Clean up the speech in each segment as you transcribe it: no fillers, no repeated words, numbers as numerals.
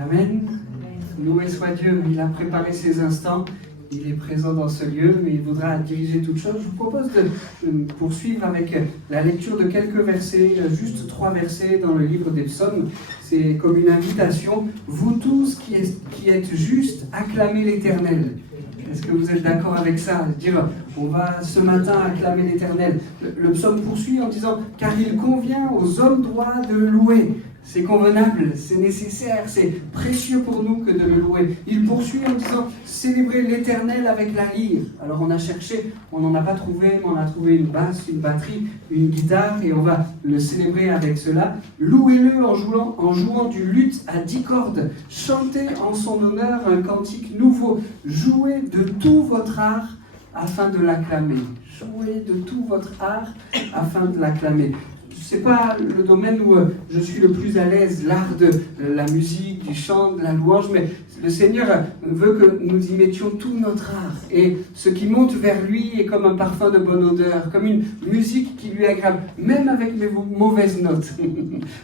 Amen. Loué soit Dieu, il a préparé ces instants, il est présent dans ce lieu, mais il voudra diriger toutes choses. Je vous propose de poursuivre avec la lecture de quelques versets, juste 3 versets dans le livre des psaumes. C'est comme une invitation. Vous tous qui êtes justes, acclamez l'Éternel. Est-ce que vous êtes d'accord avec ça? Dire, on va ce matin acclamer l'Éternel. Le psaume poursuit en disant, car il convient aux hommes droits de le louer. C'est convenable, c'est nécessaire, c'est précieux pour nous que de le louer. Il poursuit en disant, célébrer l'Éternel avec la lyre. Alors on a cherché, on n'en a pas trouvé, mais on a trouvé une basse, une batterie, une guitare, et on va le célébrer avec cela. Louez-le en jouant du luth à 10 cordes. Chantez en son honneur un cantique nouveau. Jouez de tout votre art afin de l'acclamer. Jouez de tout votre art afin de l'acclamer. C'est pas le domaine où je suis le plus à l'aise, l'art de la musique, du chant, de la louange, mais le Seigneur veut que nous y mettions tout notre art. Et ce qui monte vers lui est comme un parfum de bonne odeur, comme une musique qui lui est agréable, même avec mes mauvaises notes.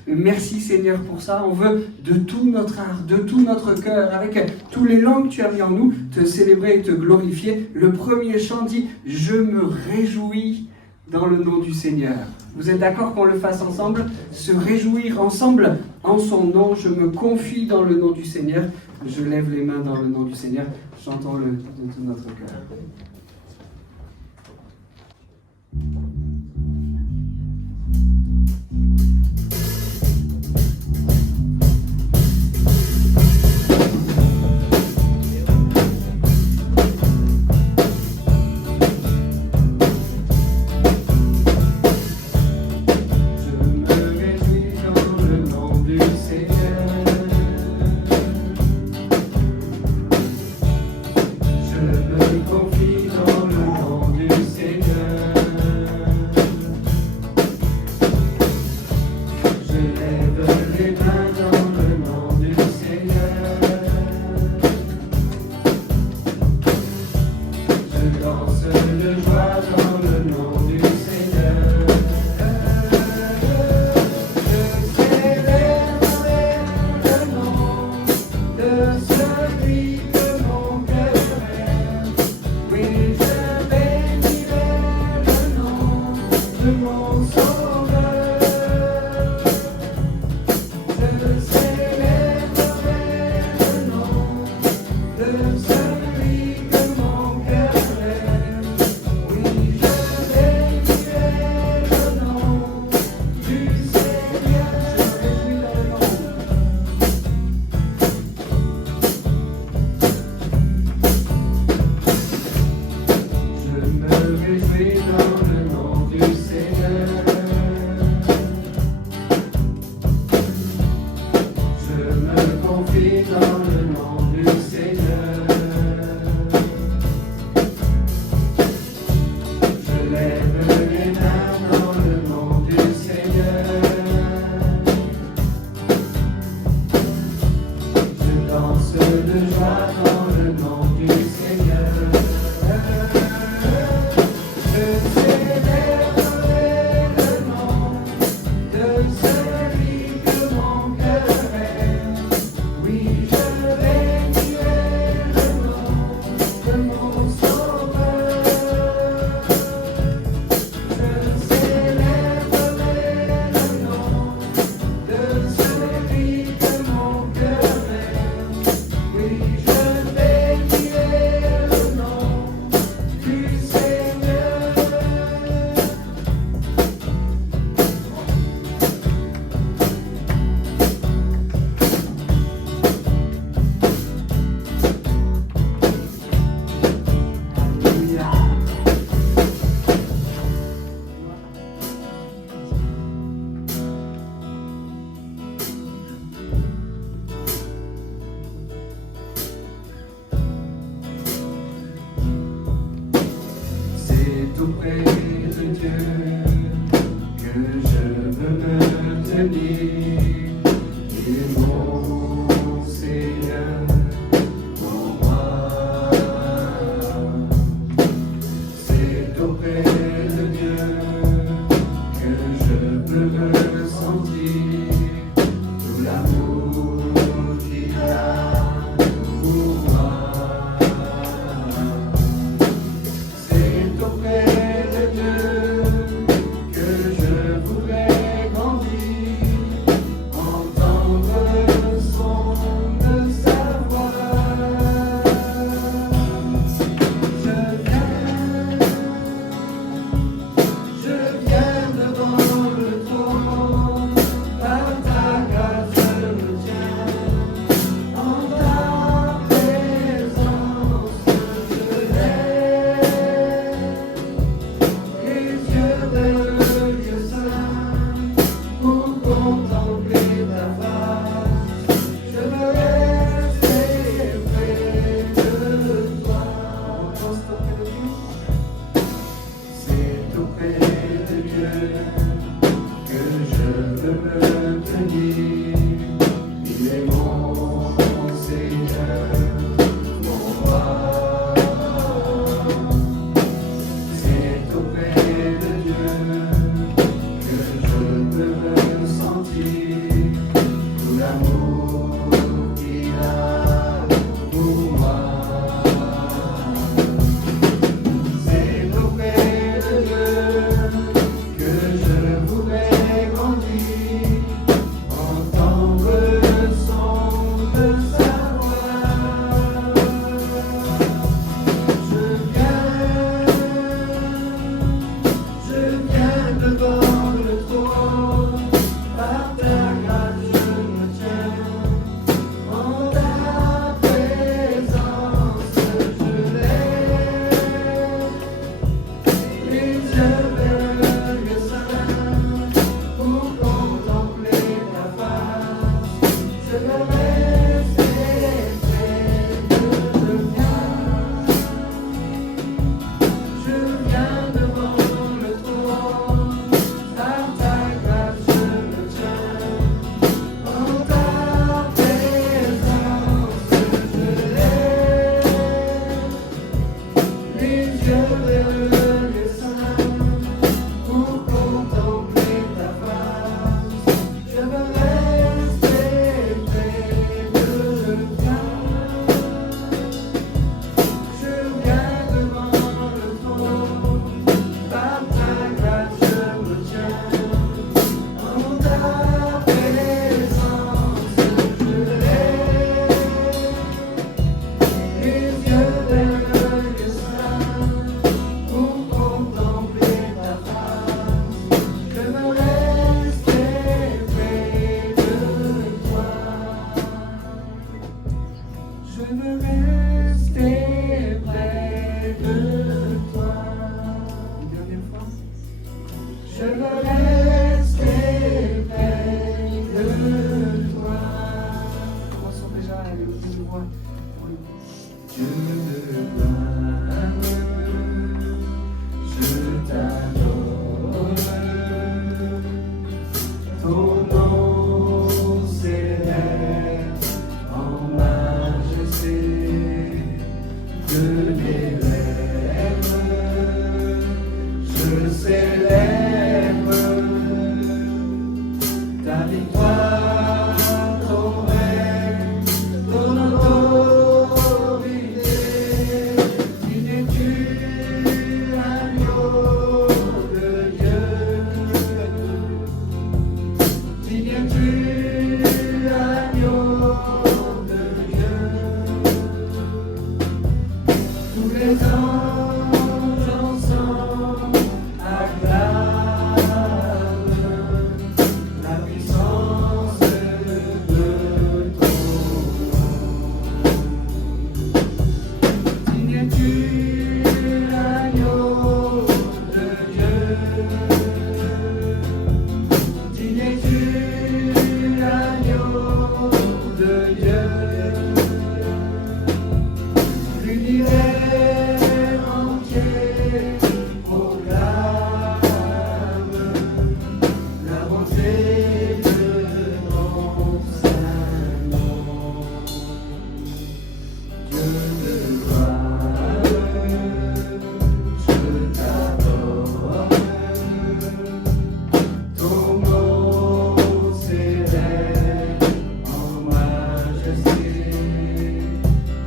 Merci Seigneur pour ça. On veut de tout notre art, de tout notre cœur, avec tous les langues que tu as mis en nous, te célébrer et te glorifier. Le premier chant dit « Je me réjouis dans le nom du Seigneur ». Vous êtes d'accord qu'on le fasse ensemble? Se réjouir ensemble en son nom. Je me confie dans le nom du Seigneur. Je lève les mains dans le nom du Seigneur. Chantons-le de tout notre cœur. Sentir tout l'amour qui a peux me tenir. Il est mon Seigneur, mon roi. C'est auprès de Dieu que je peux ressentir tout l'amour qu'il a pour moi. C'est auprès de Dieu que je voudrais grandir, entendre le son de sa voix. Je viens devant le trône, par ta grâce je me tiens, en ta présence je lève les yeux vers le lieu saint, pour contempler ta face. Je veux rester près de toi. Je viens devant le trône, par ta grâce je me tiens, en ta présence je lève les yeux vers le lieu saint, pour contempler ta face. Je veux rester près de toi. Je viens devant le trône, par ta grâce je me tiens, en ta présence je lève les yeux vers le lieu saint, pour contempler ta face. Je veux rester près de toi. Je veux rester près de toi. Une dernière fois. Je veux rester près de toi. Commençons déjà à lever le voix pour le coup. Je te t'aime, je t'adore. Ton nom s'élève en majesté de mes lèvres. Je célèbre ta victoire, ton règne, ton autorité. Digne es-tu, agneau de Dieu. Digne es-tu, agneau de Dieu. Tous les anges ensemble acclament la puissance de ton nom. Digne es-tu, agneau de Dieu. Digne es-tu, agneau de Dieu. L'univers entier proclame la bonté de ton saint nom. Dieu de gloire, je t'adore. Ton nom s'élève en majesté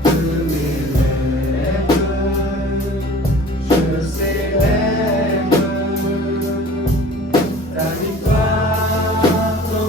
de mes lèvres. Je célèbre ta victoire, ton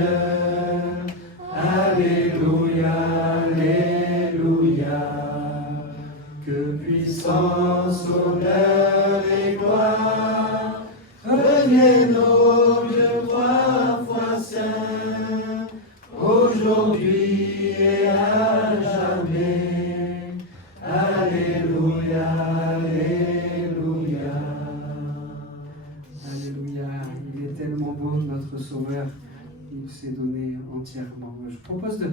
Seigneur. Alléluia, Alléluia. Que puissance, honneur et gloire reviennent au Dieu trois fois saint, aujourd'hui et à jamais. Alléluia, Alléluia. Alléluia, il est tellement beau notre Sauveur. Il s'est donné entièrement. Je propose de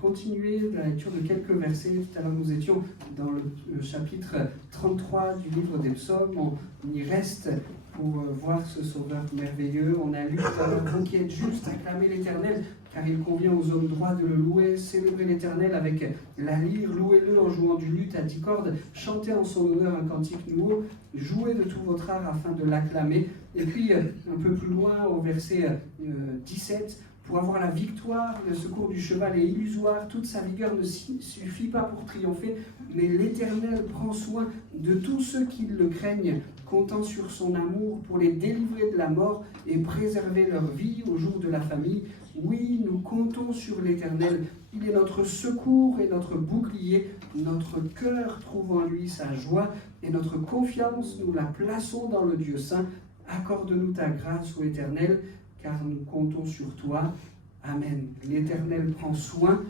continuer la lecture de quelques versets. Tout à l'heure, nous étions dans le chapitre 33 du livre des Psaumes. On y reste pour voir ce Sauveur merveilleux. On a lu tout à l'heure, vous qui êtes justes, acclamez l'Éternel, car il convient aux hommes droits de le louer. Célébrez l'Éternel avec la lyre, louez-le en jouant du luth à 10 cordes, chantez en son honneur un cantique nouveau, jouez de tout votre art afin de l'acclamer. Et puis, un peu plus loin, au verset 17, pour avoir la victoire, le secours du cheval est illusoire, toute sa vigueur ne suffit pas pour triompher, mais l'Éternel prend soin de tous ceux qui le craignent, comptant sur son amour pour les délivrer de la mort et préserver leur vie au jour de la famille. Oui, nous comptons sur l'Éternel. Il est notre secours et notre bouclier. Notre cœur trouve en lui sa joie et notre confiance, nous la plaçons dans le Dieu saint. Accorde-nous ta grâce, ô Éternel, car nous comptons sur toi. Amen. L'Éternel prend soin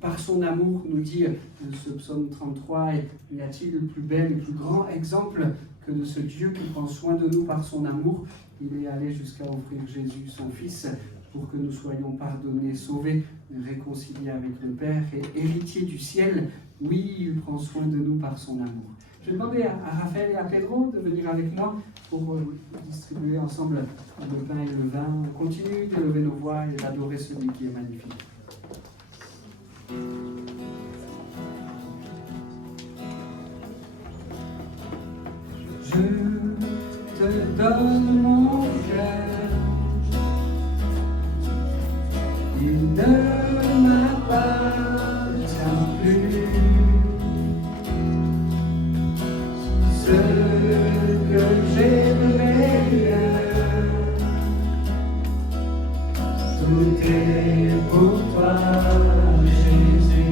par son amour, nous dit ce psaume 33. Et y a-t-il le plus bel et le plus grand exemple que de ce Dieu qui prend soin de nous par son amour? Il est allé jusqu'à offrir Jésus, son Fils, pour que nous soyons pardonnés, sauvés, réconciliés avec le Père et héritiers du ciel. Oui, il prend soin de nous par son amour. Je vais demander à Raphaël et à Pedro de venir avec moi pour distribuer ensemble le pain et le vin. On continue d'élever nos voix et d'adorer celui qui est magnifique. Je te donne mon cœur, il ne m'appartient plus. Ce que j'ai de meilleur, tout est pour toi, Jésus.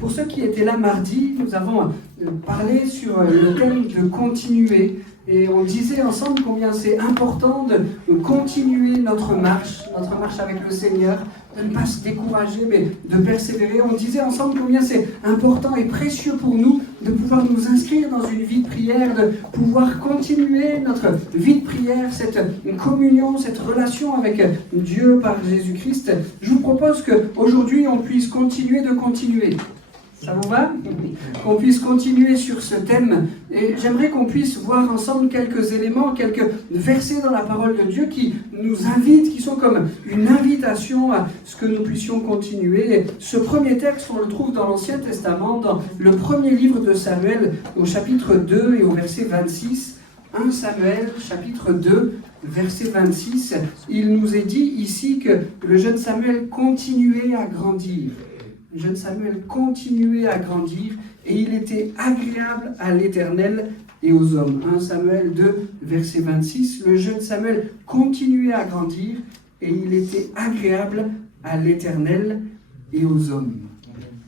Pour ceux qui étaient là mardi, nous avons parlé sur le thème de continuer. Et on disait ensemble combien c'est important de continuer notre marche avec le Seigneur, de ne pas se décourager, mais de persévérer. On disait ensemble combien c'est important et précieux pour nous de pouvoir nous inscrire dans une vie de prière, de pouvoir continuer notre vie de prière, cette communion, cette relation avec Dieu par Jésus-Christ. Je vous propose qu'aujourd'hui, on puisse continuer de continuer. Ça vous va? Qu'on puisse continuer sur ce thème. Et j'aimerais qu'on puisse voir ensemble quelques éléments, quelques versets dans la parole de Dieu qui nous invitent, qui sont comme une invitation à ce que nous puissions continuer. Et ce premier texte, on le trouve dans l'Ancien Testament, dans le premier livre de Samuel, au chapitre 2 et au verset 26. 1 Samuel, chapitre 2, verset 26. Il nous est dit ici que le jeune Samuel continuait à grandir. Le jeune Samuel continuait à grandir et il était agréable à l'Éternel et aux hommes. 1 Samuel 2, verset 26. Le jeune Samuel continuait à grandir et il était agréable à l'Éternel et aux hommes.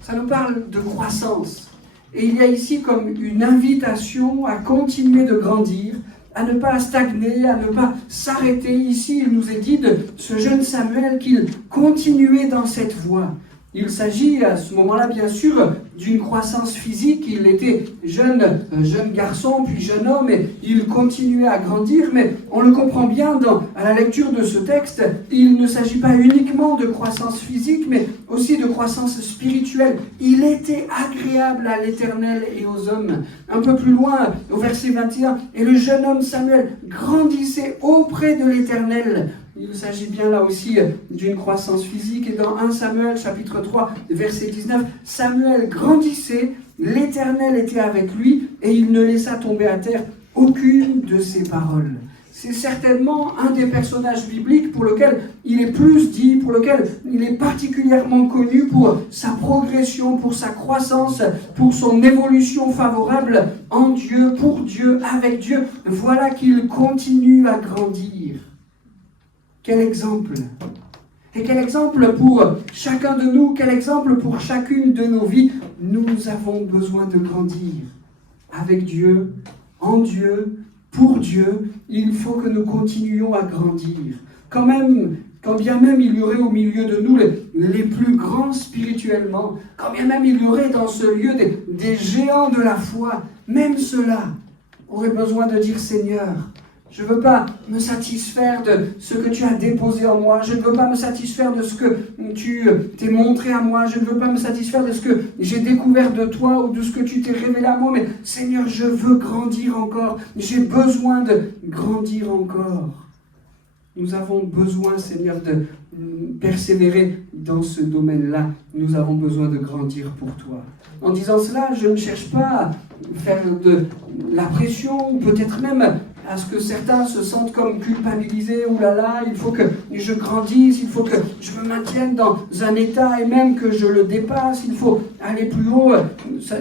Ça nous parle de croissance. Et il y a ici comme une invitation à continuer de grandir, à ne pas stagner, à ne pas s'arrêter. Ici, il nous est dit de ce jeune Samuel qu'il continuait dans cette voie. Il s'agit à ce moment-là, bien sûr, d'une croissance physique. Il était jeune garçon, puis jeune homme, et il continuait à grandir. Mais on le comprend bien à la lecture de ce texte, il ne s'agit pas uniquement de croissance physique, mais aussi de croissance spirituelle. Il était agréable à l'Éternel et aux hommes. Un peu plus loin, au verset 21, « Et le jeune homme Samuel grandissait auprès de l'Éternel. » Il s'agit bien là aussi d'une croissance physique. Et dans 1 Samuel, chapitre 3, verset 19, Samuel grandissait, l'Éternel était avec lui, et il ne laissa tomber à terre aucune de ses paroles. C'est certainement un des personnages bibliques pour lequel il est plus dit, pour lequel il est particulièrement connu pour sa progression, pour sa croissance, pour son évolution favorable en Dieu, pour Dieu, avec Dieu. Voilà qu'il continue à grandir. Quel exemple! Et quel exemple pour chacun de nous, quel exemple pour chacune de nos vies. Nous avons besoin de grandir avec Dieu, en Dieu, pour Dieu. Il faut que nous continuions à grandir. Quand bien même il y aurait au milieu de nous les plus grands spirituellement, quand bien même il y aurait dans ce lieu des géants de la foi, même ceux-là auraient besoin de dire « Seigneur, je ne veux pas me satisfaire de ce que tu as déposé en moi. Je ne veux pas me satisfaire de ce que tu t'es montré à moi. Je ne veux pas me satisfaire de ce que j'ai découvert de toi ou de ce que tu t'es révélé à moi. Mais Seigneur, je veux grandir encore. J'ai besoin de grandir encore. » Nous avons besoin, Seigneur, de persévérer dans ce domaine-là. Nous avons besoin de grandir pour toi. En disant cela, je ne cherche pas à faire de la pression ou peut-être même à ce que certains se sentent comme culpabilisés. Ouh là là, il faut que je grandisse, il faut que je me maintienne dans un état et même que je le dépasse. Il faut aller plus haut.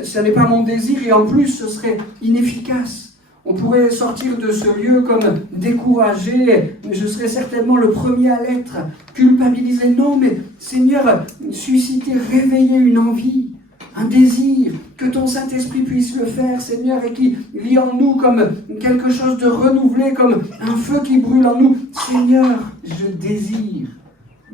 Ça n'est pas mon désir et en plus, ce serait inefficace. On pourrait sortir de ce lieu comme découragé. Je serais certainement le premier à l'être. Culpabilisé, non, mais Seigneur, susciter, réveiller une envie, un désir, que ton Saint-Esprit puisse le faire, Seigneur, et qui vit en nous comme quelque chose de renouvelé, comme un feu qui brûle en nous. Seigneur, je désire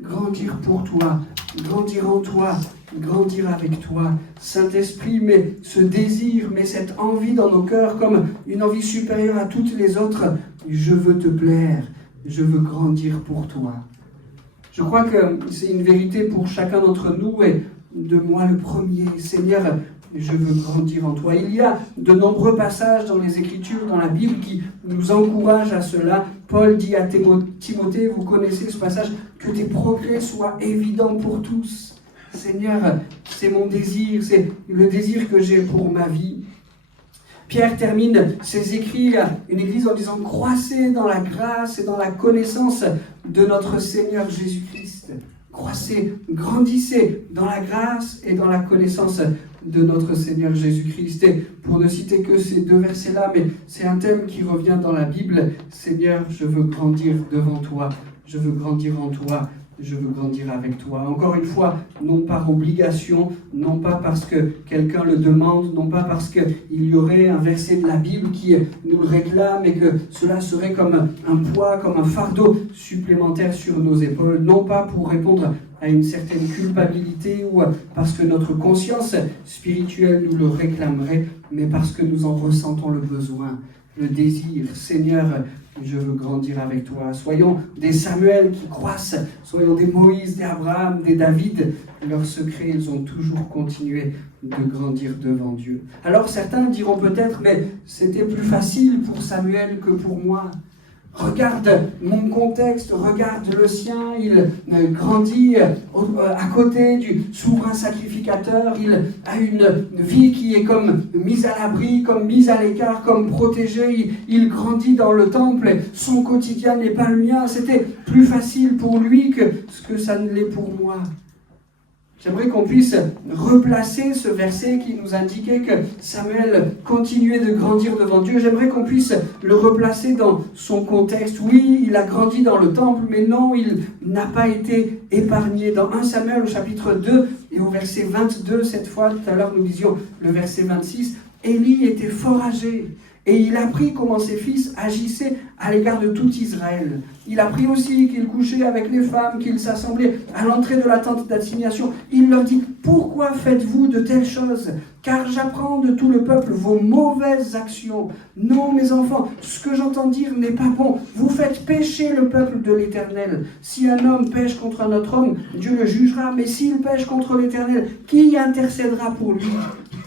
grandir pour toi, grandir en toi, grandir avec toi. Saint-Esprit, mets ce désir, mets cette envie dans nos cœurs comme une envie supérieure à toutes les autres. Je veux te plaire, je veux grandir pour toi. Je crois que c'est une vérité pour chacun d'entre nous et de moi le premier. Seigneur, je veux grandir en toi. Il y a de nombreux passages dans les Écritures, dans la Bible, qui nous encouragent à cela. Paul dit à Timothée, vous connaissez ce passage, que tes progrès soient évidents pour tous. Seigneur, c'est mon désir, c'est le désir que j'ai pour ma vie. Pierre termine ses écrits à une église en disant « Croissez dans la grâce et dans la connaissance de notre Seigneur Jésus-Christ. » croissez, grandissez dans la grâce et dans la connaissance de notre Seigneur Jésus-Christ. Et pour ne citer que ces 2 versets-là, mais c'est un thème qui revient dans la Bible. Seigneur, je veux grandir devant toi, je veux grandir en toi, je veux grandir avec toi. Encore une fois, non par obligation, non pas parce que quelqu'un le demande, non pas parce qu'il y aurait un verset de la Bible qui nous le réclame et que cela serait comme un poids, comme un fardeau supplémentaire sur nos épaules, non pas pour répondre à une certaine culpabilité ou parce que notre conscience spirituelle nous le réclamerait, mais parce que nous en ressentons le besoin, le désir. Seigneur, je veux grandir avec toi. Soyons des Samuel qui croissent, soyons des Moïse, des Abraham, des David. Leurs secrets, ils ont toujours continué de grandir devant Dieu. Alors certains diront peut-être, mais c'était plus facile pour Samuel que pour moi. Regarde mon contexte, regarde le sien, il grandit à côté du souverain sacrificateur, il a une vie qui est comme mise à l'abri, comme mise à l'écart, comme protégée, il grandit dans le temple, son quotidien n'est pas le mien, c'était plus facile pour lui que ce que ça ne l'est pour moi. J'aimerais qu'on puisse replacer ce verset qui nous indiquait que Samuel continuait de grandir devant Dieu. J'aimerais qu'on puisse le replacer dans son contexte. Oui, il a grandi dans le temple, mais non, il n'a pas été épargné. Dans 1 Samuel au chapitre 2 et au verset 22, cette fois, tout à l'heure nous disions le verset 26, Élie était fort âgé. Et il apprit comment ses fils agissaient à l'égard de tout Israël. Il apprit aussi qu'il couchait avec les femmes, qu'il s'assemblait à l'entrée de la tente d'assignation. Il leur dit, « Pourquoi faites-vous de telles choses ? Car j'apprends de tout le peuple vos mauvaises actions. Non, mes enfants, ce que j'entends dire n'est pas bon. Vous faites pécher le peuple de l'Éternel. Si un homme pêche contre un autre homme, Dieu le jugera. Mais s'il pêche contre l'Éternel, qui intercédera pour lui ?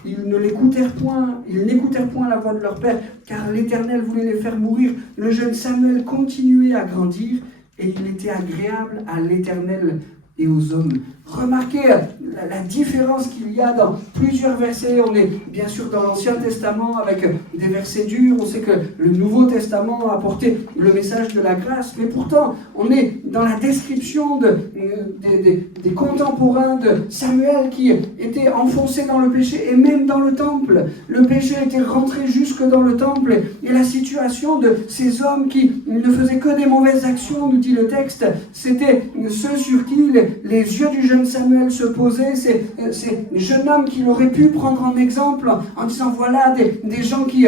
Ils n'écoutèrent point la voix de leur père, car l'Éternel voulait les faire mourir. Le jeune Samuel continuait à grandir, et il était agréable à l'Éternel et aux hommes. Remarquez la différence qu'il y a dans plusieurs versets. On est bien sûr dans l'Ancien Testament avec des versets durs. On sait que le Nouveau Testament a apporté le message de la grâce. Mais pourtant, on est dans la description des contemporains de Samuel qui étaient enfoncés dans le péché et même dans le temple. Le péché était rentré jusque dans le temple. Et la situation de ces hommes qui ne faisaient que des mauvaises actions, nous dit le texte, c'était ceux sur qui les yeux du jeune Samuel se posaient, ces jeunes hommes qu'il aurait pu prendre en exemple en disant voilà des gens qui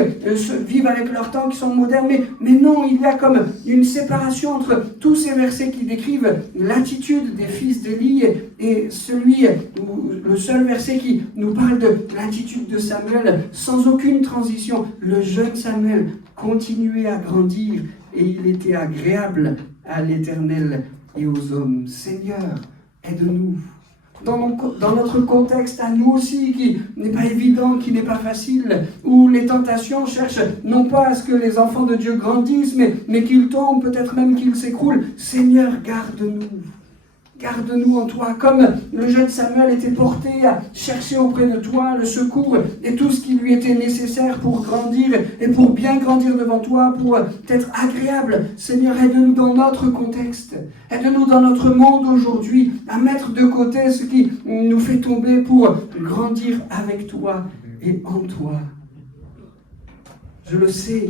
vivent avec leur temps, qui sont modernes, mais non, il y a comme une séparation entre tous ces versets qui décrivent l'attitude des fils d'Élie et le seul verset qui nous parle de l'attitude de Samuel, sans aucune transition. Le jeune Samuel continuait à grandir et il était agréable à l'Éternel et aux hommes. Seigneur, aide-nous. Dans notre contexte à nous aussi, qui n'est pas évident, qui n'est pas facile, où les tentations cherchent non pas à ce que les enfants de Dieu grandissent, mais qu'ils tombent, peut-être même qu'ils s'écroulent. Seigneur, garde-nous. Garde-nous en toi, comme le jeune Samuel était porté à chercher auprès de toi le secours et tout ce qui lui était nécessaire pour grandir et pour bien grandir devant toi, pour être agréable. Seigneur, aide-nous dans notre contexte, aide-nous dans notre monde aujourd'hui à mettre de côté ce qui nous fait tomber pour grandir avec toi et en toi. Je le sais,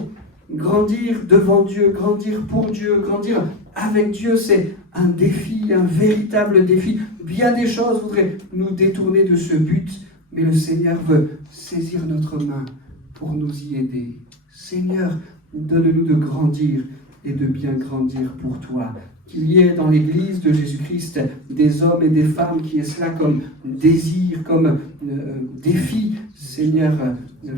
grandir devant Dieu, grandir pour Dieu, grandir avec Dieu, c'est un défi, un véritable défi. Bien des choses voudraient nous détourner de ce but, mais le Seigneur veut saisir notre main pour nous y aider. Seigneur, donne-nous de grandir et de bien grandir pour toi. Qu'il y ait dans l'Église de Jésus-Christ des hommes et des femmes qui aient cela comme désir, comme défi. Seigneur,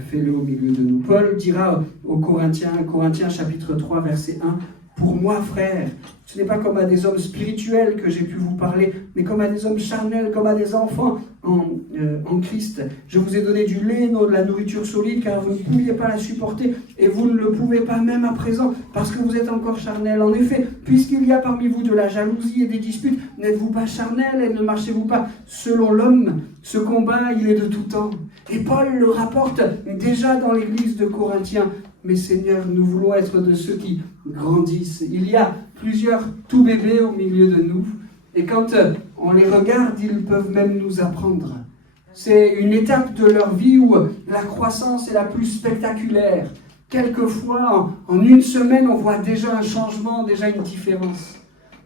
fais-le au milieu de nous. Paul dira aux Corinthiens chapitre 3, verset 1, « Pour moi, frère, ce n'est pas comme à des hommes spirituels que j'ai pu vous parler, mais comme à des hommes charnels, comme à des enfants en Christ. Je vous ai donné du lait, non de la nourriture solide, car vous ne pouviez pas la supporter, et vous ne le pouvez pas même à présent, parce que vous êtes encore charnels. En effet, puisqu'il y a parmi vous de la jalousie et des disputes, n'êtes-vous pas charnels et ne marchez-vous pas selon l'homme? Ce combat, il est de tout temps. » Et Paul le rapporte déjà dans l'église de Corinthiens. Mais Seigneur, nous voulons être de ceux qui grandissent. Il y a plusieurs tout bébés au milieu de nous. Et quand on les regarde, ils peuvent même nous apprendre. C'est une étape de leur vie où la croissance est la plus spectaculaire. Quelquefois, en une semaine, on voit déjà un changement, déjà une différence.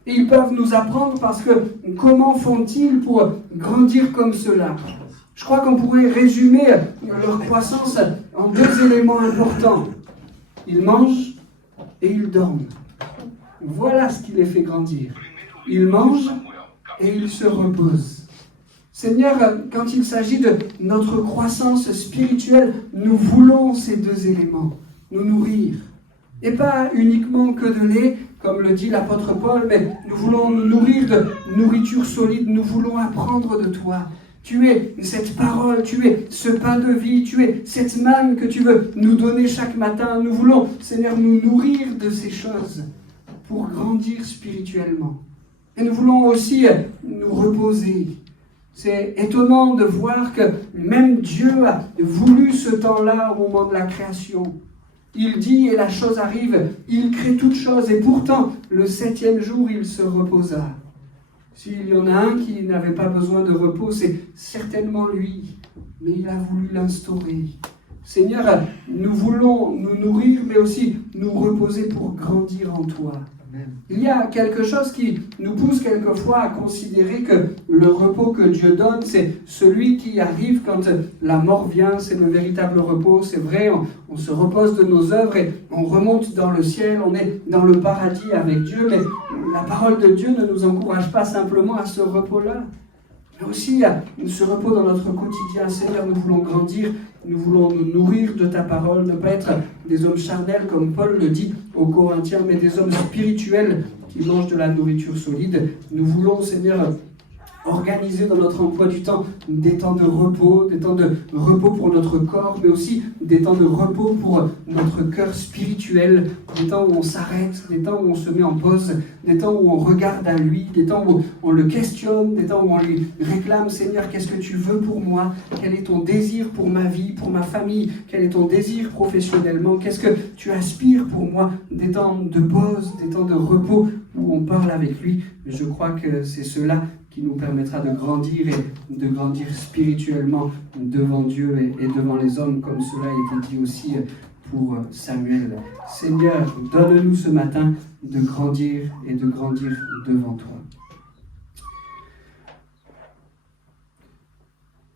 Et ils peuvent nous apprendre parce que comment font-ils pour grandir comme cela? Je crois qu'on pourrait résumer leur croissance en deux éléments importants. Ils mangent et ils dorment. Voilà ce qui les fait grandir. Ils mangent et ils se reposent. Seigneur, quand il s'agit de notre croissance spirituelle, nous voulons ces deux éléments, nous nourrir. Et pas uniquement que de lait, comme le dit l'apôtre Paul, mais nous voulons nous nourrir de nourriture solide, nous voulons apprendre de toi. Tu es cette parole, tu es ce pain de vie, tu es cette manne que tu veux nous donner chaque matin. Nous voulons, Seigneur, nous nourrir de ces choses pour grandir spirituellement. Et nous voulons aussi nous reposer. C'est étonnant de voir que même Dieu a voulu ce temps-là au moment de la création. Il dit, et la chose arrive, il crée toutes choses, et pourtant, le 7e jour, il se reposa. S'il y en a un qui n'avait pas besoin de repos, c'est certainement lui, mais il a voulu l'instaurer. Seigneur, nous voulons nous nourrir, mais aussi nous reposer pour grandir en toi. Amen. Il y a quelque chose qui nous pousse quelquefois à considérer que le repos que Dieu donne, c'est celui qui arrive quand la mort vient, c'est le véritable repos. C'est vrai, on se repose de nos œuvres et on remonte dans le ciel, on est dans le paradis avec Dieu, mais la parole de Dieu ne nous encourage pas simplement à ce repos-là, mais aussi à ce repos dans notre quotidien. Seigneur, nous voulons grandir, nous voulons nous nourrir de ta parole, ne pas être des hommes charnels comme Paul le dit aux Corinthiens, mais des hommes spirituels qui mangent de la nourriture solide. Nous voulons, Seigneur, organiser dans notre emploi du temps des temps de repos pour notre corps, mais aussi des temps de repos pour notre cœur spirituel, des temps où on s'arrête, des temps où on se met en pause, des temps où on regarde à lui, des temps où on le questionne, des temps où on lui réclame, Seigneur, qu'est-ce que tu veux pour moi? Quel est ton désir pour ma vie, pour ma famille? Quel est ton désir professionnellement? Qu'est-ce que tu aspires pour moi? Des temps de pause, des temps de repos où on parle avec lui. Je crois que c'est cela qui nous permettra de grandir et de grandir spirituellement devant Dieu et devant les hommes, comme cela a été dit aussi pour Samuel. Seigneur, donne-nous ce matin de grandir et de grandir devant toi.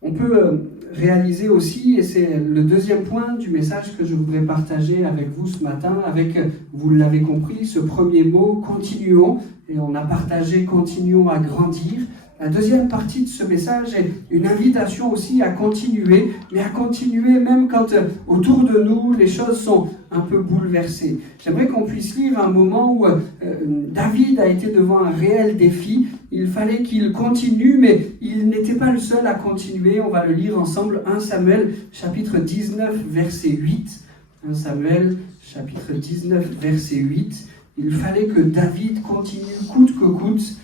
On peut réaliser aussi, et c'est le deuxième point du message que je voudrais partager avec vous ce matin, avec, vous l'avez compris, ce premier mot, continuons, et on a partagé continuons à grandir. La deuxième partie de ce message est une invitation aussi à continuer, mais à continuer même quand autour de nous les choses sont un peu bouleversées. J'aimerais qu'on puisse lire un moment où David a été devant un réel défi. Il fallait qu'il continue, mais il n'était pas le seul à continuer. On va le lire ensemble. 1 Samuel, chapitre 19, verset 8. 1 Samuel, chapitre 19, verset 8. Il fallait que David continue coûte que coûte.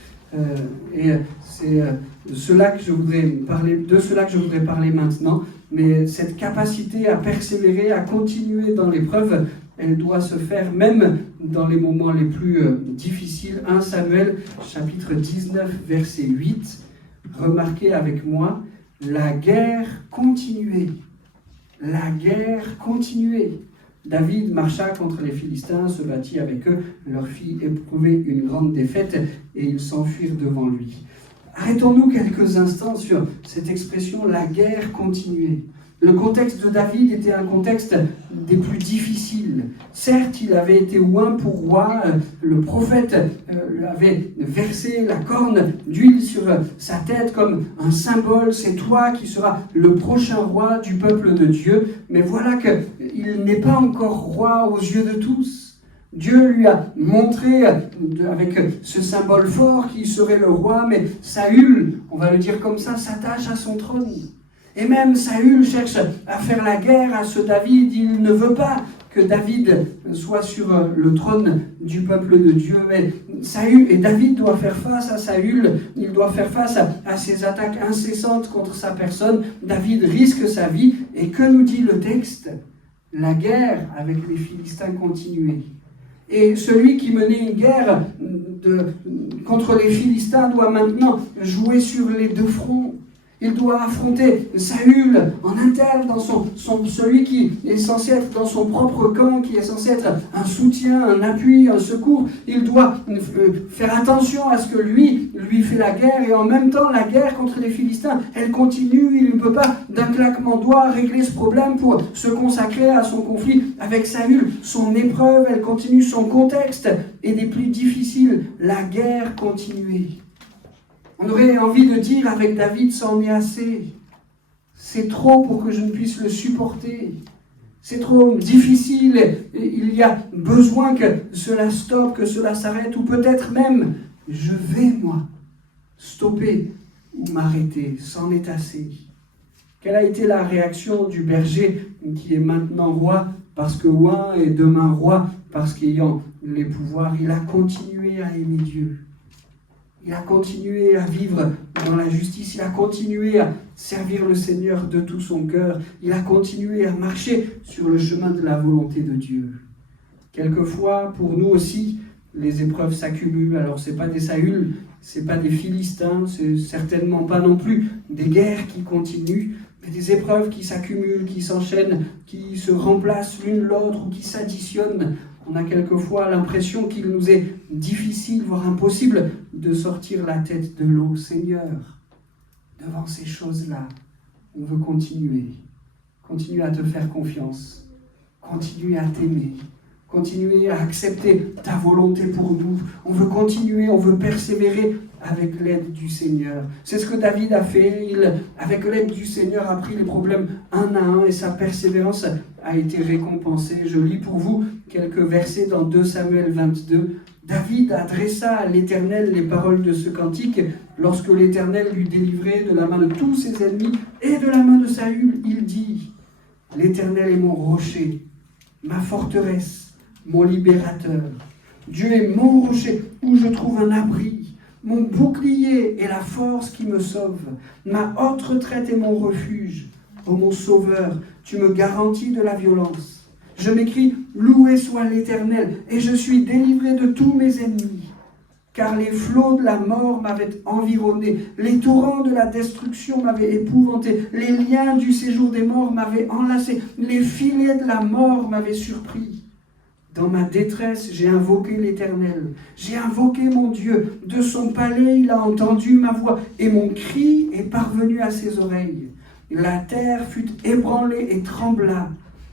Et c'est de cela que je voudrais parler maintenant. Mais cette capacité à persévérer, à continuer dans l'épreuve, elle doit se faire même dans les moments les plus difficiles. 1 Samuel, chapitre 19, verset 8. Remarquez avec moi, la guerre continuait. La guerre continuait. David marcha contre les Philistins, se battit avec eux, leur fit éprouver une grande défaite et ils s'enfuirent devant lui. Arrêtons-nous quelques instants sur cette expression « la guerre continuait ». Le contexte de David était un contexte des plus difficiles. Certes, il avait été oint pour roi, le prophète avait versé la corne d'huile sur sa tête comme un symbole, c'est toi qui seras le prochain roi du peuple de Dieu. Mais voilà qu'il n'est pas encore roi aux yeux de tous. Dieu lui a montré avec ce symbole fort qu'il serait le roi, mais Saül, on va le dire comme ça, s'attache à son trône. Et même Saül cherche à faire la guerre à ce David. Il ne veut pas que David soit sur le trône du peuple de Dieu. Et David doit faire face à Saül. Il doit faire face à ces attaques incessantes contre sa personne. David risque sa vie. Et que nous dit le texte? La guerre avec les Philistins continuait. Et celui qui menait une guerre contre les Philistins doit maintenant jouer sur les deux fronts. Il doit affronter Saül en interne, dans celui qui est censé être dans son propre camp, qui est censé être un soutien, un appui, un secours. Il doit faire attention à ce que lui fait la guerre, et en même temps la guerre contre les Philistins, elle continue. Il ne peut pas d'un claquement de doigts régler ce problème pour se consacrer à son conflit avec Saül. Son épreuve, elle continue, son contexte est des plus difficiles. La guerre continue. On aurait envie de dire avec David, c'en est assez. C'est trop pour que je ne puisse le supporter. C'est trop difficile. Il y a besoin que cela stoppe, que cela s'arrête. Ou peut-être même, je vais, moi, stopper ou m'arrêter. C'en est assez. Quelle a été la réaction du berger qui est maintenant roi parce que oint et demain roi parce qu'ayant les pouvoirs, il a continué à aimer Dieu. Il a continué à vivre dans la justice, il a continué à servir le Seigneur de tout son cœur, il a continué à marcher sur le chemin de la volonté de Dieu. Quelquefois, pour nous aussi, les épreuves s'accumulent. Alors, ce n'est pas des Saül, ce n'est pas des Philistins, c'est certainement pas non plus des guerres qui continuent, mais des épreuves qui s'accumulent, qui s'enchaînent, qui se remplacent l'une l'autre ou qui s'additionnent. On a quelquefois l'impression qu'il nous est difficile, voire impossible, de sortir la tête de l'eau. Seigneur, devant ces choses-là, on veut continuer. Continuer à te faire confiance. Continuer à t'aimer. Continuer à accepter ta volonté pour nous. On veut continuer, on veut persévérer avec l'aide du Seigneur. C'est ce que David a fait. Avec l'aide du Seigneur, a pris les problèmes un à un et sa persévérance a été récompensée. Je lis pour vous quelques versets dans 2 Samuel 22. David adressa à l'Éternel les paroles de ce cantique lorsque l'Éternel l'eut délivré de la main de tous ses ennemis et de la main de Saül. Il dit : l'Éternel est mon rocher, ma forteresse, mon libérateur. Dieu est mon rocher où je trouve un abri, mon bouclier est la force qui me sauve, ma haute retraite est mon refuge. Ô mon sauveur, tu me garantis de la violence. Je m'écrie : loué soit l'Éternel, et je suis délivré de tous mes ennemis. Car les flots de la mort m'avaient environné, les torrents de la destruction m'avaient épouvanté, les liens du séjour des morts m'avaient enlacé, les filets de la mort m'avaient surpris. Dans ma détresse, j'ai invoqué l'Éternel, j'ai invoqué mon Dieu. De son palais, il a entendu ma voix, et mon cri est parvenu à ses oreilles. La terre fut ébranlée et trembla.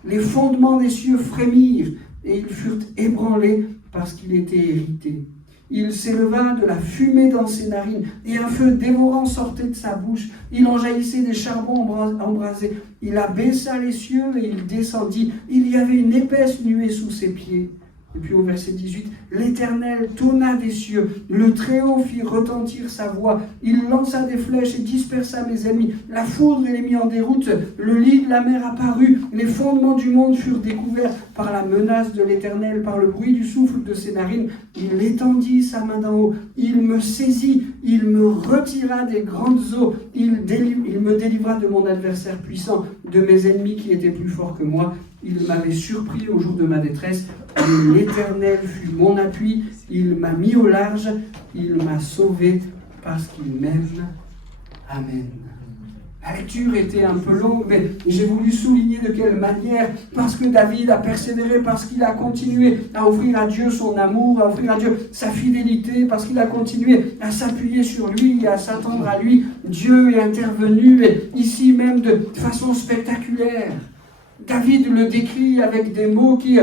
Les fondements des cieux frémirent, et ils furent ébranlés parce qu'il était irrité. Il s'éleva de la fumée dans ses narines, et un feu dévorant sortait de sa bouche. Il en jaillissait des charbons embrasés. Il abaissa les cieux et il descendit. Il y avait une épaisse nuée sous ses pieds. Et puis au verset 18, l'Éternel tonna des cieux, le Très-Haut fit retentir sa voix, il lança des flèches et dispersa mes ennemis, la foudre les mit en déroute, le lit de la mer apparut, les fondements du monde furent découverts par la menace de l'Éternel, par le bruit du souffle de ses narines. Il étendit sa main d'en haut, il me saisit, il me retira des grandes eaux, il me délivra de mon adversaire puissant, de mes ennemis qui étaient plus forts que moi. Il m'avait surpris au jour de ma détresse, et l'Éternel fut mon appui, il m'a mis au large, il m'a sauvé parce qu'il m'aime. Amen. La lecture était un peu longue, mais j'ai voulu souligner de quelle manière, parce que David a persévéré, parce qu'il a continué à offrir à Dieu son amour, à offrir à Dieu sa fidélité, parce qu'il a continué à s'appuyer sur lui et à s'attendre à lui, Dieu est intervenu, et ici même de façon spectaculaire. David le décrit avec des mots qui,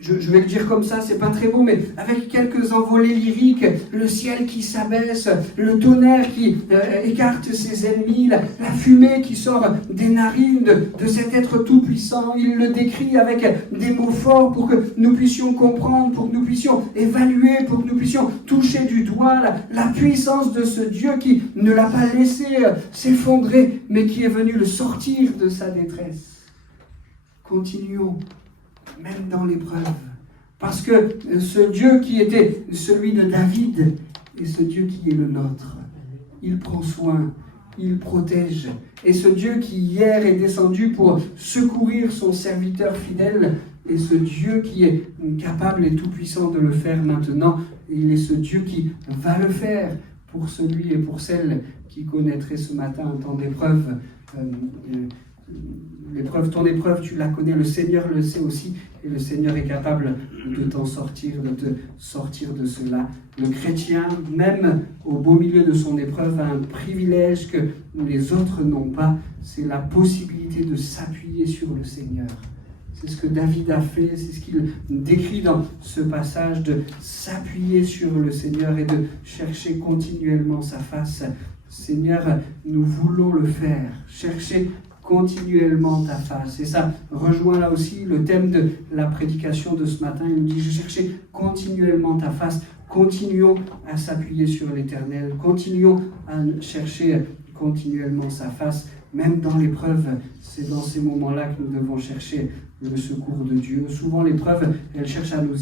je vais le dire comme ça, c'est pas très beau, mais avec quelques envolées lyriques, le ciel qui s'abaisse, le tonnerre qui écarte ses ennemis, la fumée qui sort des narines de cet être tout-puissant. Il le décrit avec des mots forts pour que nous puissions comprendre, pour que nous puissions évaluer, pour que nous puissions toucher du doigt la puissance de ce Dieu qui ne l'a pas laissé s'effondrer, mais qui est venu le sortir de sa détresse. Continuons. Même dans l'épreuve. Parce que ce Dieu qui était celui de David est ce Dieu qui est le nôtre. Il prend soin, il protège. Et ce Dieu qui hier est descendu pour secourir son serviteur fidèle est ce Dieu qui est capable et tout-puissant de le faire maintenant. et il est ce Dieu qui va le faire pour celui et pour celle qui connaîtrait ce matin un temps d'épreuve. Ton épreuve, tu la connais, le Seigneur le sait aussi, et le Seigneur est capable de t'en sortir, de te sortir de cela. Le chrétien, même au beau milieu de son épreuve, a un privilège que les autres n'ont pas, c'est la possibilité de s'appuyer sur le Seigneur. C'est ce que David a fait, c'est ce qu'il décrit dans ce passage, de s'appuyer sur le Seigneur et de chercher continuellement sa face. Seigneur, nous voulons le faire, chercher continuellement ta face. Et ça rejoint là aussi le thème de la prédication de ce matin. Il nous dit, je cherchais continuellement ta face. Continuons à s'appuyer sur l'Éternel. Continuons à chercher continuellement sa face. Même dans l'épreuve, c'est dans ces moments-là que nous devons chercher le secours de Dieu. Souvent, l'épreuve, elle cherche à nous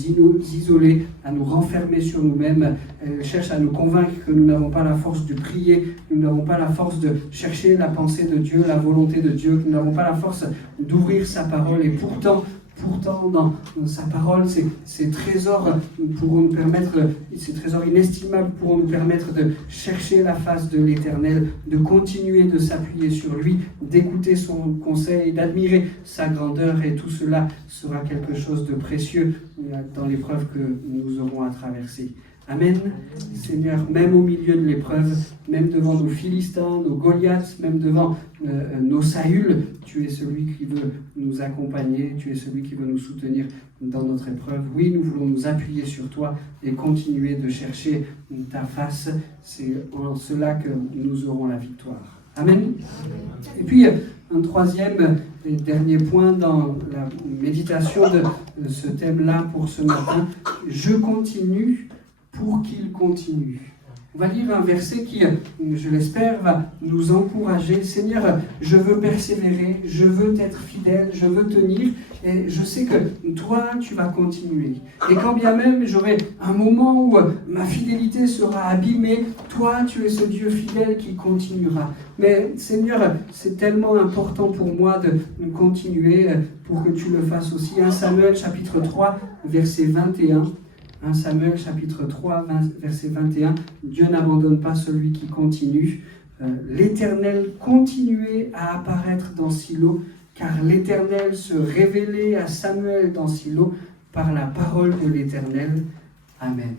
isoler, à nous renfermer sur nous-mêmes. Elle cherche à nous convaincre que nous n'avons pas la force de prier, nous n'avons pas la force de chercher la pensée de Dieu, la volonté de Dieu, que nous n'avons pas la force d'ouvrir sa parole. Et pourtant, dans sa parole, ces trésors pourront nous permettre, ces trésors inestimables pourront nous permettre de chercher la face de l'Éternel, de continuer de s'appuyer sur lui, d'écouter son conseil, d'admirer sa grandeur, et tout cela sera quelque chose de précieux dans l'épreuve que nous aurons à traverser. Amen. Seigneur, même au milieu de l'épreuve, même devant nos Philistins, nos Goliaths, même devant nos Saül, tu es celui qui veut nous accompagner, tu es celui qui veut nous soutenir dans notre épreuve. Oui, nous voulons nous appuyer sur toi et continuer de chercher ta face. C'est en cela que nous aurons la victoire. Amen. Et puis, un troisième et dernier point dans la méditation de ce thème-là pour ce matin. Je continue pour qu'il continue. On va lire un verset qui, je l'espère, va nous encourager. Seigneur, je veux persévérer, je veux être fidèle, je veux tenir, et je sais que toi, tu vas continuer. Et quand bien même j'aurai un moment où ma fidélité sera abîmée, toi, tu es ce Dieu fidèle qui continuera. Mais Seigneur, c'est tellement important pour moi de continuer pour que tu le fasses aussi. 1 Samuel chapitre 3, verset 21. 1 Samuel chapitre 3, verset 21, Dieu n'abandonne pas celui qui continue. L'Éternel continuait à apparaître dans Silo, car l'Éternel se révélait à Samuel dans Silo par la parole de l'Éternel. Amen.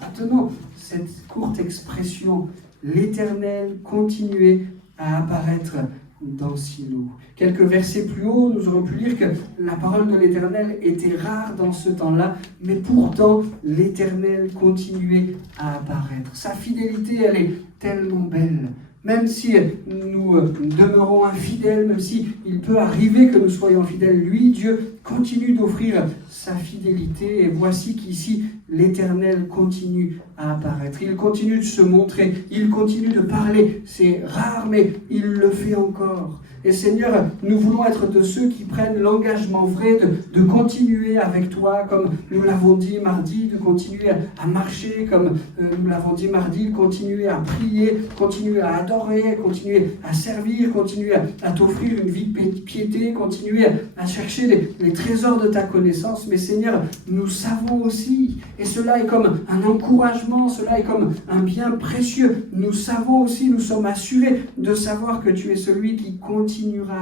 Maintenant, cette courte expression, l'Éternel continuait à apparaître dans Silo. Quelques versets plus haut, nous aurons pu lire que la parole de l'Éternel était rare dans ce temps-là, mais pourtant l'Éternel continuait à apparaître. Sa fidélité, elle est tellement belle. Même si nous demeurons infidèles, même si il peut arriver que nous soyons fidèles, lui, Dieu, continue d'offrir sa fidélité. Et voici qu'ici, l'Éternel continue à apparaître. Il continue de se montrer, il continue de parler. C'est rare, mais il le fait encore. Et Seigneur, nous voulons être de ceux qui prennent l'engagement vrai de continuer avec toi, comme nous l'avons dit mardi, de continuer à marcher, comme nous l'avons dit mardi, continuer à prier, continuer à adorer, continuer à servir, continuer à t'offrir une vie de piété, continuer à chercher les trésors de ta connaissance. Mais Seigneur, nous savons aussi, et cela est comme un encouragement, cela est comme un bien précieux, nous savons aussi, nous sommes assurés de savoir que tu es celui qui continuera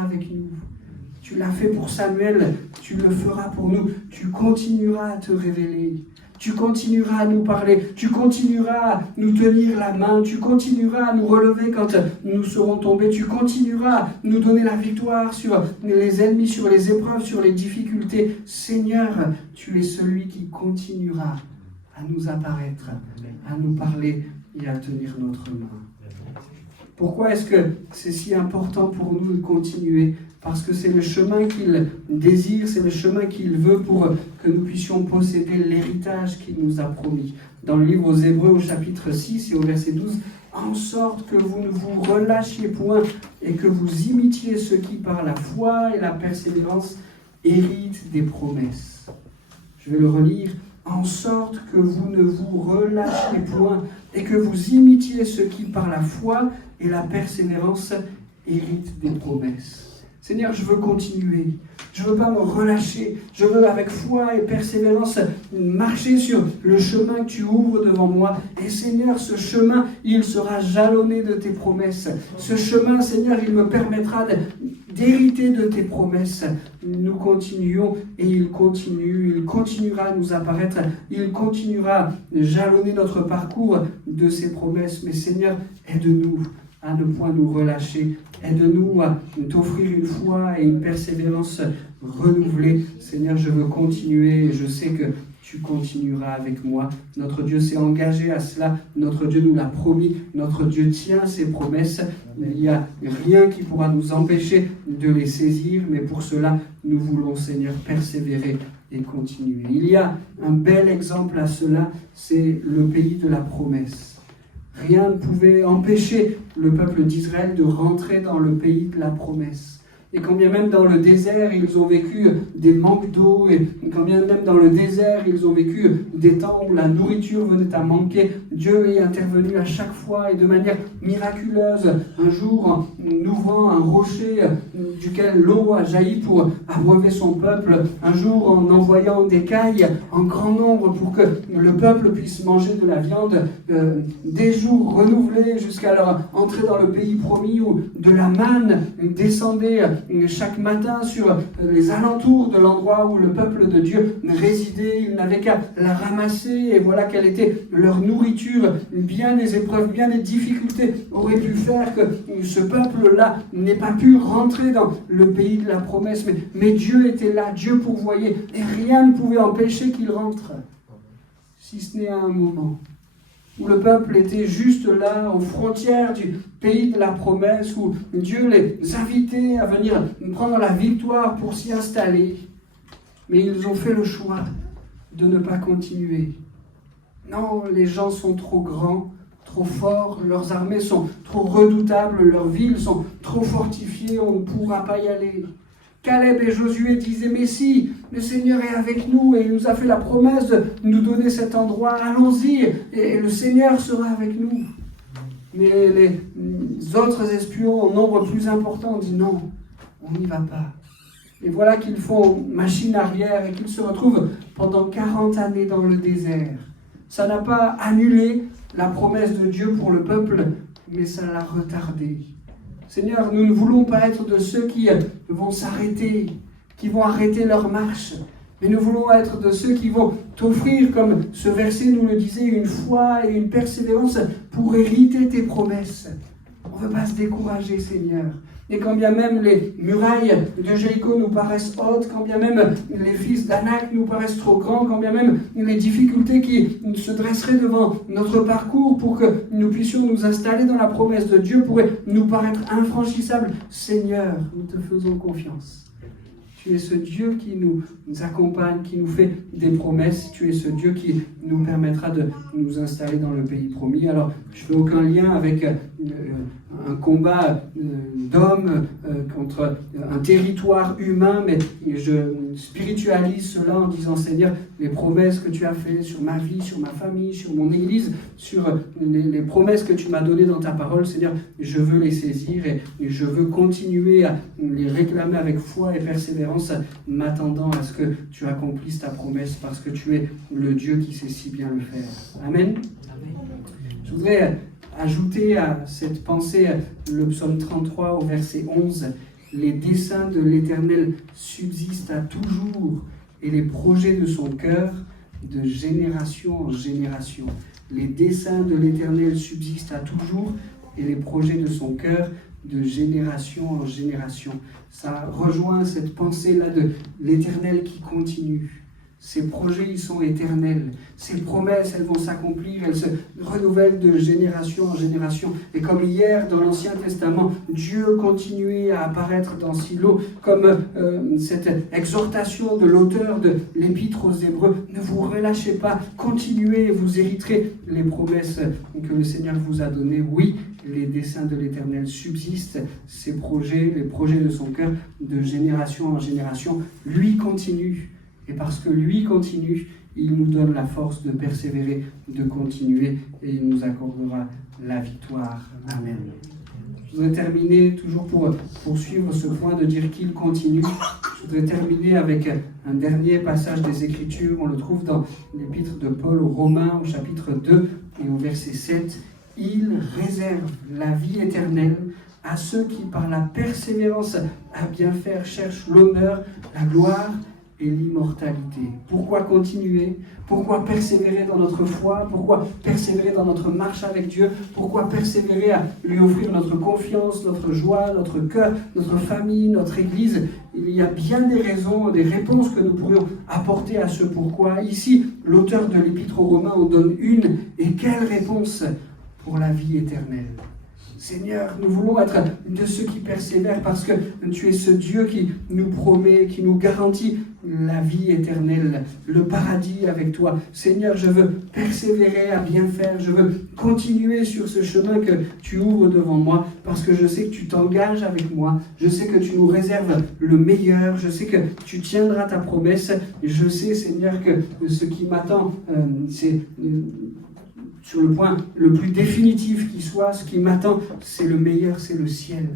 avec nous. Tu l'as fait pour Samuel, tu le feras pour nous. Tu continueras à te révéler. Tu continueras à nous parler. Tu continueras à nous tenir la main. Tu continueras à nous relever quand nous serons tombés. Tu continueras à nous donner la victoire sur les ennemis, sur les épreuves, sur les difficultés. Seigneur, tu es celui qui continuera à nous apparaître, à nous parler et à tenir notre main. Pourquoi est-ce que c'est si important pour nous de continuer ? Parce que c'est le chemin qu'il désire, c'est le chemin qu'il veut pour que nous puissions posséder l'héritage qu'il nous a promis. Dans le livre aux Hébreux, au chapitre 6 et au verset 12, « En sorte que vous ne vous relâchiez point et que vous imitiez ceux qui, par la foi et la persévérance, héritent des promesses. » Je vais le relire. « En sorte que vous ne vous relâchiez point et que vous imitiez ceux qui, par la foi et la persévérance, héritent des promesses. » Seigneur, je veux continuer. Je ne veux pas me relâcher. Je veux avec foi et persévérance marcher sur le chemin que tu ouvres devant moi. Et Seigneur, ce chemin, il sera jalonné de tes promesses. Ce chemin, Seigneur, il me permettra d'hériter de tes promesses. Nous continuons et il continuera à nous apparaître. Il continuera à jalonner notre parcours de ces promesses. Mais Seigneur, aide-nous à ne point nous relâcher. Aide-nous à t'offrir une foi et une persévérance renouvelée. Seigneur, je veux continuer et je sais que tu continueras avec moi. Notre Dieu s'est engagé à cela. Notre Dieu nous l'a promis. Notre Dieu tient ses promesses. Il n'y a rien qui pourra nous empêcher de les saisir. Mais pour cela, nous voulons, Seigneur, persévérer et continuer. Il y a un bel exemple à cela, c'est le pays de la promesse. Rien ne pouvait empêcher le peuple d'Israël de rentrer dans le pays de la promesse. Et quand bien même dans le désert, ils ont vécu des manques d'eau, et quand bien même dans le désert, ils ont vécu des temps où la nourriture venait à manquer, Dieu est intervenu à chaque fois et de manière miraculeuse. Un jour, en ouvrant un rocher duquel l'eau a jailli pour abreuver son peuple. Un jour, en envoyant des cailles en grand nombre pour que le peuple puisse manger de la viande. Des jours renouvelés jusqu'à leur entrée dans le pays promis où de la manne descendait chaque matin sur les alentours de l'endroit où le peuple de Dieu résidait. Ils n'avaient qu'à la ramasser et voilà quelle était leur nourriture. Bien des épreuves, bien des difficultés auraient pu faire que ce peuple-là n'ait pas pu rentrer dans le pays de la promesse. Mais Dieu était là, Dieu pourvoyait et rien ne pouvait empêcher qu'il rentre. Si ce n'est à un moment où le peuple était juste là, aux frontières du pays de la promesse, où Dieu les invitait à venir prendre la victoire pour s'y installer. Mais ils ont fait le choix de ne pas continuer. Non, les gens sont trop grands, trop forts, leurs armées sont trop redoutables, leurs villes sont trop fortifiées, on ne pourra pas y aller. Caleb et Josué disaient, mais si, le Seigneur est avec nous et il nous a fait la promesse de nous donner cet endroit, allons-y et le Seigneur sera avec nous. Mais les autres espions en nombre plus important disent non, on n'y va pas. Et voilà qu'ils font machine arrière et qu'ils se retrouvent pendant 40 années dans le désert. Ça n'a pas annulé la promesse de Dieu pour le peuple, mais ça l'a retardée. Seigneur, nous ne voulons pas être de ceux qui vont s'arrêter, qui vont arrêter leur marche, mais nous voulons être de ceux qui vont t'offrir, comme ce verset nous le disait, une foi et une persévérance pour hériter tes promesses. On ne veut pas se décourager, Seigneur. Et quand bien même les murailles de Jéricho nous paraissent hautes, quand bien même les fils d'Anak nous paraissent trop grands, quand bien même les difficultés qui se dresseraient devant notre parcours pour que nous puissions nous installer dans la promesse de Dieu pourraient nous paraître infranchissables, Seigneur, nous te faisons confiance. Tu es ce Dieu qui nous accompagne, qui nous fait des promesses. Tu es ce Dieu qui nous permettra de nous installer dans le pays promis. Alors, je ne fais aucun lien avec un combat d'hommes contre un territoire humain, mais je spiritualise cela en disant, Seigneur, les promesses que tu as faites sur ma vie, sur ma famille, sur mon église, sur les promesses que tu m'as données dans ta parole, Seigneur, je veux les saisir et je veux continuer à les réclamer avec foi et persévérance, m'attendant à ce que tu accomplisses ta promesse, parce que tu es le Dieu qui sait si bien le faire. Amen. Je voudrais ajouter à cette pensée le psaume 33 au verset 11. Les desseins de l'Éternel subsistent à toujours et les projets de son cœur de génération en génération. Les desseins de l'Éternel subsistent à toujours et les projets de son cœur de génération en génération. Ça rejoint cette pensée-là de l'Éternel qui continue. Ces projets, ils sont éternels. Ces promesses, elles vont s'accomplir, elles se renouvellent de génération en génération. Et comme hier, dans l'Ancien Testament, Dieu continuait à apparaître dans Silo, comme cette exhortation de l'auteur de l'Épître aux Hébreux, ne vous relâchez pas, continuez et vous hériterez les promesses que le Seigneur vous a données. Oui, les desseins de l'Éternel subsistent, ses projets, les projets de son cœur, de génération en génération. Lui continue. Et parce que lui continue, il nous donne la force de persévérer, de continuer, et il nous accordera la victoire. Amen. Je voudrais terminer, toujours pour poursuivre ce point de dire qu'il continue, je voudrais terminer avec un dernier passage des Écritures. On le trouve dans l'épître de Paul aux Romains, au chapitre 2 et au verset 7. « Il réserve la vie éternelle à ceux qui, par la persévérance à bien faire, cherchent l'honneur, la gloire et l'immortalité. » Pourquoi continuer? Pourquoi persévérer dans notre foi? Pourquoi persévérer dans notre marche avec Dieu? Pourquoi persévérer à lui offrir notre confiance, notre joie, notre cœur, notre famille, notre Église? Il y a bien des raisons, des réponses que nous pourrions apporter à ce pourquoi. Ici, l'auteur de l'Épître aux Romains en donne une. Et quelle réponse pour la vie éternelle? Seigneur, nous voulons être de ceux qui persévèrent parce que tu es ce Dieu qui nous promet, qui nous garantit la vie éternelle, le paradis avec toi. Seigneur, je veux persévérer à bien faire, je veux continuer sur ce chemin que tu ouvres devant moi parce que je sais que tu t'engages avec moi, je sais que tu nous réserves le meilleur, je sais que tu tiendras ta promesse et je sais, Seigneur, que ce qui m'attend, c'est... sur le point le plus définitif qui soit, ce qui m'attend, c'est le meilleur, c'est le ciel.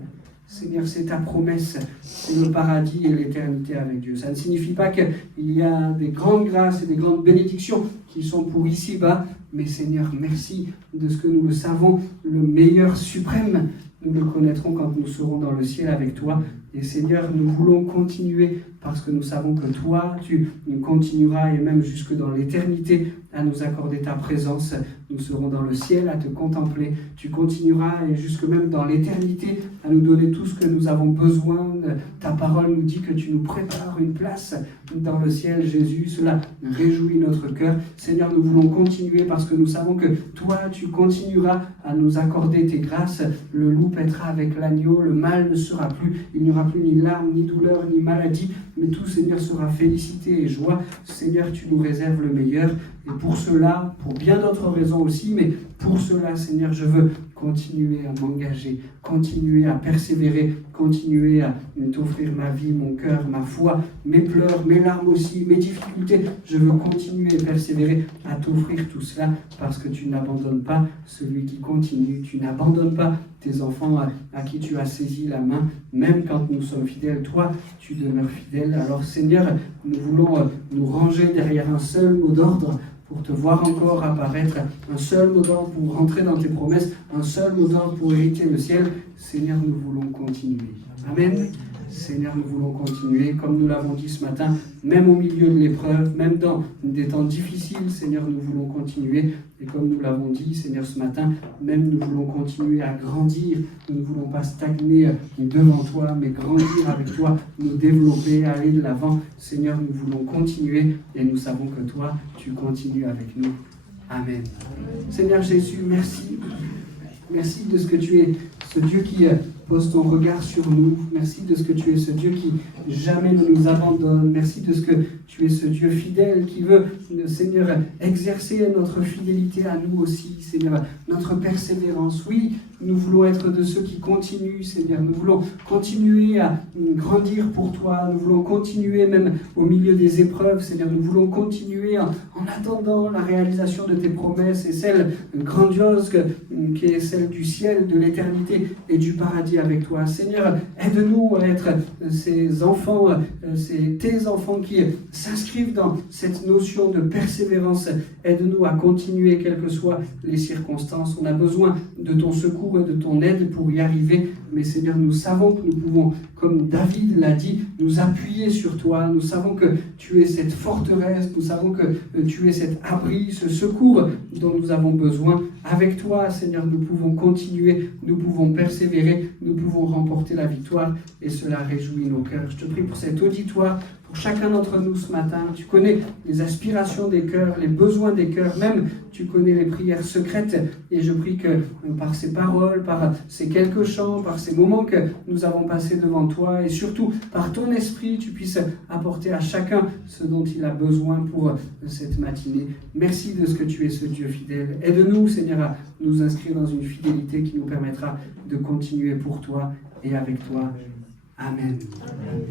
Seigneur, c'est ta promesse, c'est le paradis et l'éternité avec Dieu. Ça ne signifie pas qu'il y a des grandes grâces et des grandes bénédictions qui sont pour ici-bas, mais Seigneur, merci de ce que nous le savons, le meilleur suprême, nous le connaîtrons quand nous serons dans le ciel avec toi. Et Seigneur, nous voulons continuer parce que nous savons que toi, tu nous continueras et même jusque dans l'éternité à nous accorder ta présence. Nous serons dans le ciel à te contempler. Tu continueras et jusque même dans l'éternité à nous donner tout ce que nous avons besoin. Ta parole nous dit que tu nous prépares une place dans le ciel, Jésus. Cela réjouit notre cœur. Seigneur, nous voulons continuer parce que nous savons que toi, tu continueras à nous accorder tes grâces. Le loup paîtra avec l'agneau, le mal ne sera plus. Il n'y aura plus ni larmes, ni douleur, ni maladie, mais tout, Seigneur, sera félicité et joie. Seigneur, tu nous réserves le meilleur. Et pour cela, pour bien d'autres raisons aussi, mais pour cela, Seigneur, je veux continuer à m'engager, continuer à persévérer, continuer à t'offrir ma vie, mon cœur, ma foi, mes pleurs, mes larmes aussi, mes difficultés. Je veux continuer et persévérer à t'offrir tout cela parce que tu n'abandonnes pas celui qui continue, tu n'abandonnes pas tes enfants à qui tu as saisi la main, même quand nous sommes fidèles, toi, tu demeures fidèle. Alors Seigneur, nous voulons nous ranger derrière un seul mot d'ordre pour te voir encore apparaître, un seul mot d'ordre pour rentrer dans tes promesses, un seul mot d'ordre pour hériter le ciel. Seigneur, nous voulons continuer. Amen. Seigneur, nous voulons continuer, comme nous l'avons dit ce matin, même au milieu de l'épreuve, même dans des temps difficiles, Seigneur, nous voulons continuer. Et comme nous l'avons dit, Seigneur, ce matin, même nous voulons continuer à grandir. Nous ne voulons pas stagner devant toi, mais grandir avec toi, nous développer, aller de l'avant. Seigneur, nous voulons continuer et nous savons que toi, tu continues avec nous. Amen. Seigneur Jésus, merci. Merci de ce que tu es, ce Dieu qui pose ton regard sur nous. Merci de ce que tu es ce Dieu qui jamais ne nous abandonne. Merci de ce que tu es ce Dieu fidèle qui veut, Seigneur, exercer notre fidélité à nous aussi, Seigneur, notre persévérance. Oui, nous voulons être de ceux qui continuent, Seigneur. Nous voulons continuer à grandir pour toi. Nous voulons continuer même au milieu des épreuves, Seigneur. Nous voulons continuer en attendant la réalisation de tes promesses et celle grandiose qui est celle du ciel, de l'éternité et du paradis avec toi. Seigneur, aide-nous à être ces enfants, tes enfants qui s'inscrivent dans cette notion de persévérance. Aide-nous à continuer, quelles que soient les circonstances. On a besoin de ton secours et de ton aide pour y arriver. Mais Seigneur, nous savons que nous pouvons, comme David l'a dit, nous appuyer sur toi. Nous savons que tu es cette forteresse. Nous savons que tu es cet abri, ce secours dont nous avons besoin. Avec toi, Seigneur, nous pouvons continuer, nous pouvons persévérer, nous pouvons remporter la victoire et cela réjouit nos cœurs. Je te prie pour cet auditoire, pour chacun d'entre nous ce matin. Tu connais les aspirations des cœurs, les besoins des cœurs, même tu connais les prières secrètes et je prie que par ces paroles, par ces quelques chants, par ces moments que nous avons passés devant toi et surtout par ton esprit, tu puisses apporter à chacun ce dont il a besoin pour cette matinée. Merci de ce que tu es ce Dieu fidèle. Aide-nous, Seigneur, à nous inscrire dans une fidélité qui nous permettra de continuer pour toi et avec toi. Amen. Amen.